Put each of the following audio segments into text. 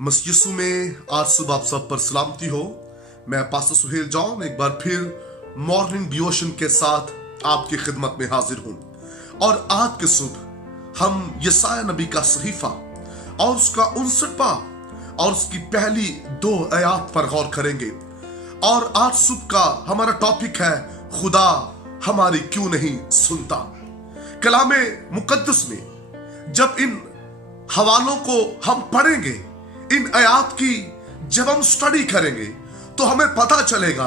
मसीह यीशु में आज सुबह आप सब पर सलामती हो। मैं पास्टर सुहेल जॉन एक बार फिर मॉर्निंग डिवोशन के साथ आपकी खिदमत में हाजिर हूं। और आज के सुबह हम यशायाह नबी का सहीफा और उसका 59वां और उसकी पहली 2 आयत पर गौर करेंगे। और आज सुबह का हमारा टॉपिक है खुदा हमारी क्यों नहीं सुनता। कलामे मुकद्दस में जब इन हवालों को हम पढ़ेंगे, इन आयात की जब हम स्टडी करेंगे तो हमें पता चलेगा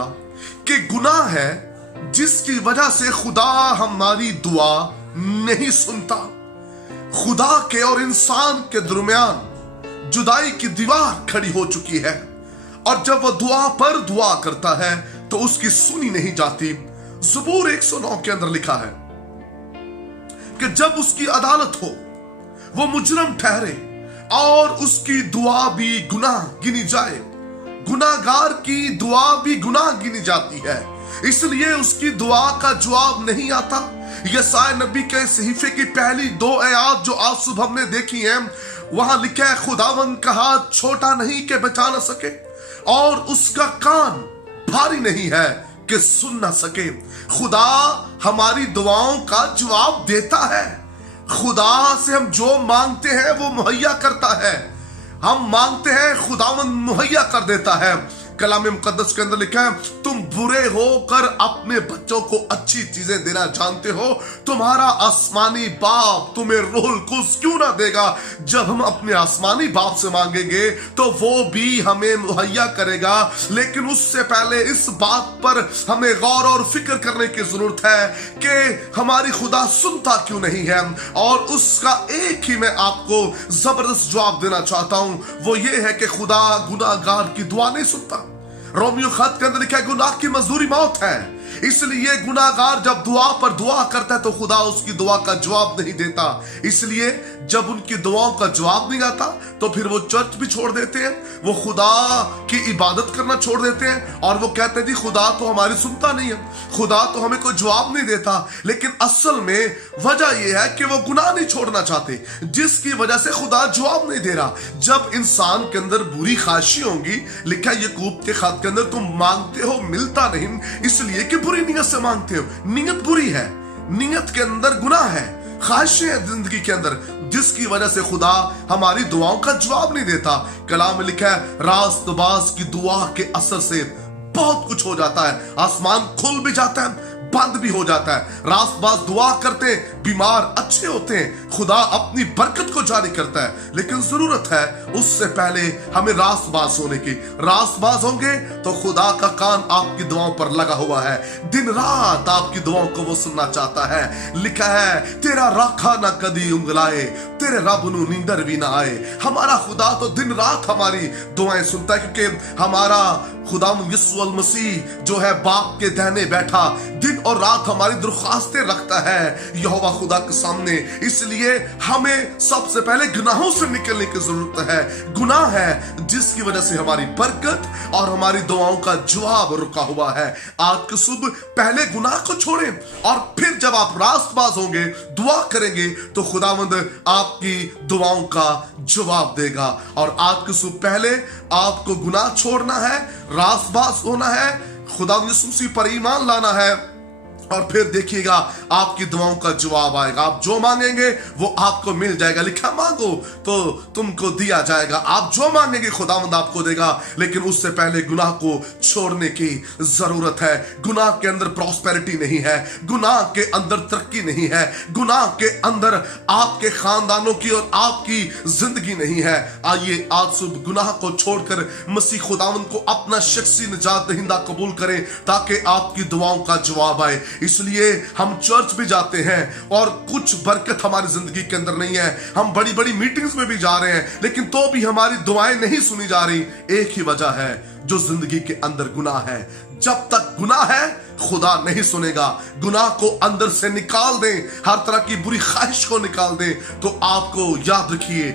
कि गुनाह है जिसकी वजह से खुदा हमारी दुआ नहीं सुनता। खुदा के और इंसान के दरमियान जुदाई की दीवार खड़ी हो चुकी है और जब वह दुआ पर दुआ करता है तो उसकी सुनी नहीं जाती। ज़बूर 109 के अंदर लिखा है कि जब उसकी अदालत हो वो मुजरम ठहरे और उसकी दुआ भी गुनाह गिनी जाए। गुनाहगार की दुआ भी गुनाह गिनी जाती है, इसलिए उसकी दुआ का जवाब नहीं आता। यशायाह नबी के सहीफे की पहली 2 आयत जो आज सुबह हमने देखी हैं, वहां लिखा है खुदावंद का हाथ छोटा नहीं कि बचा न सके और उसका कान भारी नहीं है कि सुन न सके। खुदा हमारी दुआओं का जवाब देता है। खुदा से हम जो मांगते हैं वो मुहैया करता है। हम मांगते हैं, खुदावंद मुहैया कर देता है। कलाम मुकद्दस के अंदर लिखा है, तुम बुरे होकर अपने बच्चों को अच्छी चीजें देना जानते हो, तुम्हारा आसमानी बाप तुम्हें रूहुल कुद्स क्यों ना देगा। जब हम अपने आसमानी बाप से मांगेंगे तो वो भी हमें मुहैया करेगा, लेकिन उससे पहले इस बात पर हमें गौर और फिक्र करने की जरूरत है कि हमारी खुदा सुनता क्यों नहीं है। और उसका एक ही मैं आपको जबरदस्त जवाब देना चाहता हूं, वो ये है कि खुदा गुनाहगार की दुआ नहीं सुनता। रोमियो खत के अंदर लिखा है, गुनाह की मजदूरी मौत है, इसलिए गुनाहगार जब दुआ पर दुआ करता है तो खुदा उसकी दुआ का जवाब नहीं देता। इसलिए जब उनकी दुआओं का जवाब नहीं आता तो फिर वो चर्च भी छोड़ देते हैं, वो खुदा की इबादत करना छोड़ देते हैं और वो कहते हैं जी खुदा तो हमारी सुनता नहीं है, खुदा तो हमें कोई जवाब नहीं देता। लेकिन असल में वजह यह है कि वो गुनाह नहीं छोड़ना चाहते, जिसकी वजह से खुदा जवाब नहीं दे रहा। जब इंसान के अंदर बुरी ख्वाहिशी होंगी, लिखा है याकूब के खत के अंदर, तुम मांगते हो मिलता नहीं इसलिए कि बुरी नीयत से मांगते हो। नीयत बुरी है, नीयत के अंदर गुनाह है, ख्वाहिशें हैं जिंदगी के अंदर, जिसकी वजह से खुदा हमारी दुआओं का जवाब नहीं देता। कलाम में लिखा है, रास्तबाज की दुआ के असर से बहुत कुछ हो जाता है, आसमान खुल भी जाता है, बंद भी हो जाता है। रास्तबाज दुआ करते हैं, बीमार अच्छे होते हैं, खुदा अपनी बरकत को जारी करता है। लेकिन जरूरत है उससे पहले हमें रास्तबाज होने की। रास्तबाज होंगे तो खुदा का कान आपकी दुआओं पर लगा हुआ है, दिन रात आपकी दुआओं को वो सुनना चाहता है। लिखा है, तेरा राखा ना कदी उंगलाए, तेरे रब नु नींदर भी ना आए। हमारा खुदा तो दिन रात हमारी दुआएं सुनता है, क्योंकि हमारा खुदा यीशु अल मसीह जो है बाप के दाहिने बैठा दिन और रात हमारी दरख्वास्तें रखता है यहोवा खुदा के सामने। इसलिए हमें सबसे पहले गुनाहों से निकलने की जरूरत है। गुनाह है जिसकी वजह से हमारी बरकत और हमारी दुआओं का जवाब रुका हुआ है। आज की सुबह पहले गुनाह को छोड़ें और फिर जब आप रास्तबाज होंगे, दुआ करेंगे तो खुदावंद आपकी दुआओं का जवाब देगा। और आज की सुबह पहले आपको गुनाह छोड़ना है, रास्तबाज होना है, खुदा यीशु मसीह पर ईमान लाना है, और फिर देखिएगा आपकी दुआओं का जवाब आएगा। आप जो मांगेंगे वो आपको मिल जाएगा। लिखा, मांगो तो तुमको दिया जाएगा। आप जो मांगेंगे खुदावंद आपको देगा। लेकिन उससे पहले गुनाह को छोड़ने की जरूरत है। गुनाह के अंदर प्रॉस्पेरिटी नहीं है, गुनाह के अंदर तरक्की नहीं है, गुनाह के अंदर आपके खानदानों की और आपकी जिंदगी नहीं है। आइए आज सुबह गुनाह को छोड़कर मसीह खुदावंद को अपना शख्सी निजात दहिंदा कबूल करें ताकि आपकी दुआओं का जवाब आए। इसलिए हम चर्च भी जाते हैं और कुछ बरकत हमारी जिंदगी के अंदर नहीं है। हम बड़ी बड़ी मीटिंग्स में भी जा रहे हैं, लेकिन तो भी हमारी दुआएं नहीं सुनी जा रही। एक ही वजह है, जो जिंदगी के अंदर गुनाह है। जब तक गुनाह है खुदा नहीं सुनेगा। गुनाह को अंदर से निकाल दें, हर तरह की बुरी ख्वाहिश को निकाल दें, तो आपको याद रखिए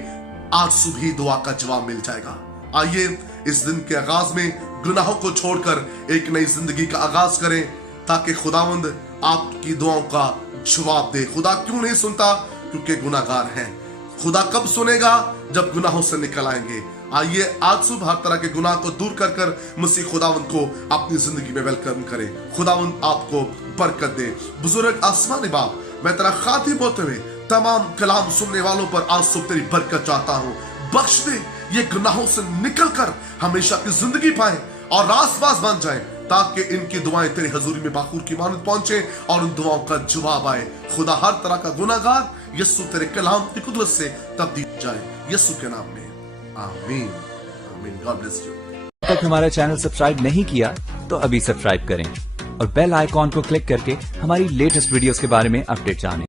आज सुबह ही दुआ का जवाब मिल जाएगा। आइए इस दिन के आगाज में गुनाहों को छोड़कर एक नई जिंदगी का आगाज करें ताकि खुदावंद आपकी दुआओं का जवाब दे। खुदा क्यों नहीं सुनता? क्योंकि गुनाहगार हैं। खुदा कब सुनेगा? जब गुनाहों से निकल आएंगे। आइए आज सुबह हर तरह के गुनाह को दूर कर कर मसीह खुदावंद को अपनी जिंदगी में वेलकम करे। खुदावंद आपको बरकत दे। बुजुर्ग आसमानी बाप, मैं तेरा खातिब होते हुए तमाम कलाम सुनने वालों पर आज सुबह तेरी बरकत चाहता हूँ। बख्श दे, ये गुनाहों से निकल कर हमेशा की जिंदगी पाए और रासबाज बन जाए, ताकि इनकी दुआएं तेरी हजूरी में बाखूर की मानद पहुंचे और उन दुआओं का जवाब आए। खुदा हर तरह का गुनाहगार यीशु तेरे कलाम की कुदरत से तब्दील जाए, यीशु के नाम में, आमीन आमीन। God bless you. अब तक हमारा चैनल सब्सक्राइब नहीं किया तो अभी सब्सक्राइब करें और बेल आइकॉन को क्लिक करके हमारी लेटेस्ट वीडियोस के बारे में अपडेट जानें।